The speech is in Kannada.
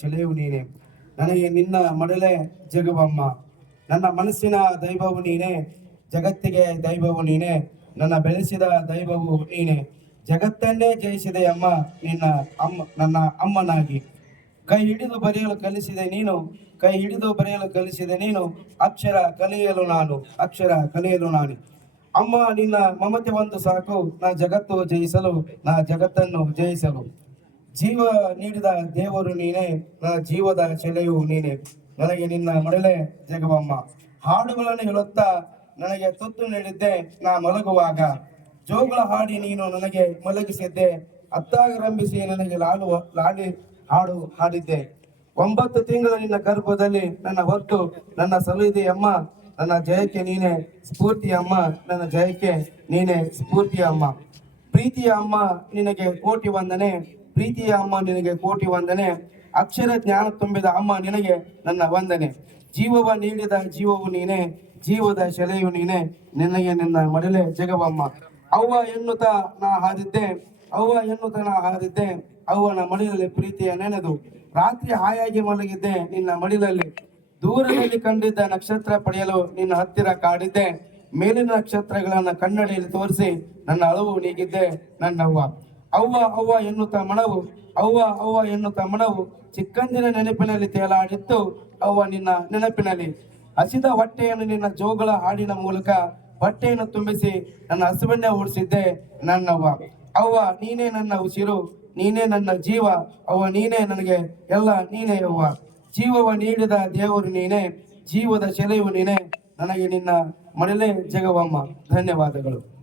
ಶೆಲೆಯು ನೀನೆ. ನನಗೆ ನಿನ್ನ ಮಡಲೆ ಜಗವಮ್ಮ ನನ್ನ ಮನಸ್ಸಿನ ದೈವವು ನೀನೆ. ಜಗತ್ತಿಗೆ ದೈವವು ನೀನೆ. ನನ್ನ ಬೆಳೆಸಿದ ದೈವವು ನೀನೆ. ಜಗತ್ತನ್ನೇ ಜಯಿಸಿದೆ ಅಮ್ಮ, ನಿನ್ನ ಅಮ್ಮ, ನನ್ನ ಅಮ್ಮನಾಗಿ. ಕೈ ಹಿಡಿದು ಬರೆಯಲು ಕಲಿಸಿದೆ ನೀನು. ಕೈ ಹಿಡಿದು ಬರೆಯಲು ಕಲಿಸಿದೆ ನೀನು. ಅಕ್ಷರ ಕಲಿಯಲು ನಾನು. ಅಕ್ಷರ ಕಲಿಯಲು ನಾನು. ಅಮ್ಮ, ನಿನ್ನ ಮಮತೆ ಒಂದು ಸಾಕು. ನಾ ಜಗತ್ತು ಜಯಿಸಲು, ನಾ ಜಗತ್ತನ್ನು ಜಯಿಸಲು. ಜೀವ ನೀಡಿದ ದೇವರು ನೀನೇ, ನನ್ನ ಜೀವದ ಚೆಲೆಯು ನೀನೆ. ನನಗೆ ನಿನ್ನ ಮಡಲೆ ಜಗವಮ್ಮ ಹಾಡುಗಳನ್ನು ಹೇಳುತ್ತಾ ನನಗೆ ತುತ್ತು ನೀಡಿದ್ದೆ ನಾ ಮಲಗುವಾಗ. ಜೋಗಳ ಹಾಡಿ ನೀನು ನನಗೆ ಮಲಗಿಸಿದ್ದೆ. ಅತ್ತಾಗರಂಭಿಸಿ ನನಗೆ ಲಾಲು ಲಾಡಿ ಹಾಡು ಹಾಡಿದ್ದೆ. ಒಂಬತ್ತು ತಿಂಗಳ ನಿನ್ನ ಗರ್ಭದಲ್ಲಿ ನನ್ನ ಹೊತ್ತು, ನನ್ನ ಸಲುಹಿದೆ ಅಮ್ಮ, ನನ್ನ ಜಯಕ್ಕೆ ನೀನೆ ಸ್ಫೂರ್ತಿ ಅಮ್ಮ, ನನ್ನ ಜಯಕ್ಕೆ ನೀನೆ ಸ್ಫೂರ್ತಿಯ ಅಮ್ಮ. ಪ್ರೀತಿಯ ಅಮ್ಮ, ನಿನಗೆ ಕೋಟಿ ವಂದನೆ. ಪ್ರೀತಿಯ ಅಮ್ಮ ನಿನಗೆ ಕೋಟಿ ವಂದನೆ, ಅಕ್ಷರ ಜ್ಞಾನ ತುಂಬಿದ ಅಮ್ಮ ನಿನಗೆ ನನ್ನ ವಂದನೆ. ಜೀವವ ನೀಡಿದ ಜೀವವು ನೀನೆ, ಜೀವದ ಶೆಲೆಯು ನೀನೆ, ನಿನಗೆ ನಿನ್ನ ಮಡಲೆ ಜಗವಮ್ಮ. ಅವ್ವ ಎನ್ನುತ್ತಾ ನಾ ಹಾದಿದ್ದೆ, ಅವ್ವ ಎನ್ನುತ್ತಾ ನಾ ಹಾದಿದ್ದೆ, ಅವ್ವನ ಮಡಿಲಲ್ಲಿ ಪ್ರೀತಿಯ ನೆನೆದು. ರಾತ್ರಿ ಹಾಯಾಗಿ ಮಲಗಿದ್ದೆ ನಿನ್ನ ಮಡಿಲಲ್ಲಿ. ದೂರದಲ್ಲಿ ಕಂಡಿದ್ದ ನಕ್ಷತ್ರ ಪಡೆಯಲು ನಿನ್ನ ಹತ್ತಿರ ಕಾಡಿದ್ದೆ. ಮೇಲಿನ ನಕ್ಷತ್ರಗಳನ್ನ ಕನ್ನಡಿಯಲ್ಲಿ ತೋರಿಸಿ ನನ್ನ ಅಳವು ನೀಗಿದ್ದೆ ನನ್ನವ್ವ. ಅವ್ವ ಅವ್ವ ಎನ್ನುತ್ತ ಮಣವು, ಅವ್ವ ಅವ್ವ ಎನ್ನುತ್ತ ಮಣವು ಚಿಕ್ಕಂದಿನ ನೆನಪಿನಲ್ಲಿ ತೇಲಾಡಿತ್ತು. ಅವ್ವ, ನಿನ್ನ ನೆನಪಿನಲ್ಲಿ ಹಸಿದ ಹೊಟ್ಟೆಯನ್ನು ನಿನ್ನ ಜೋಗಳ ಹಾಡಿನ ಮೂಲಕ ಹೊಟ್ಟೆಯನ್ನು ತುಂಬಿಸಿ ನನ್ನ ಹಸುವನ್ನೇ ಓಡಿಸಿದ್ದೆ. ನನ್ನವ್ವ, ಅವ್ವ, ನೀನೇ ನನ್ನ ಉಸಿರು, ನೀನೇ ನನ್ನ ಜೀವ. ಅವ್ವ, ನೀನೇ ನನಗೆ ಎಲ್ಲ ನೀನೇ ಅವ್ವ. ಜೀವವ ನೀಡಿದ ದೇವರು ನೀನೇ, ಜೀವದ ಶೆಲೆಯು ನೀನೇ. ನನಗೆ ನಿನ್ನ ಮಡಲೇ ಜಗವಮ್ಮ. ಧನ್ಯವಾದಗಳು.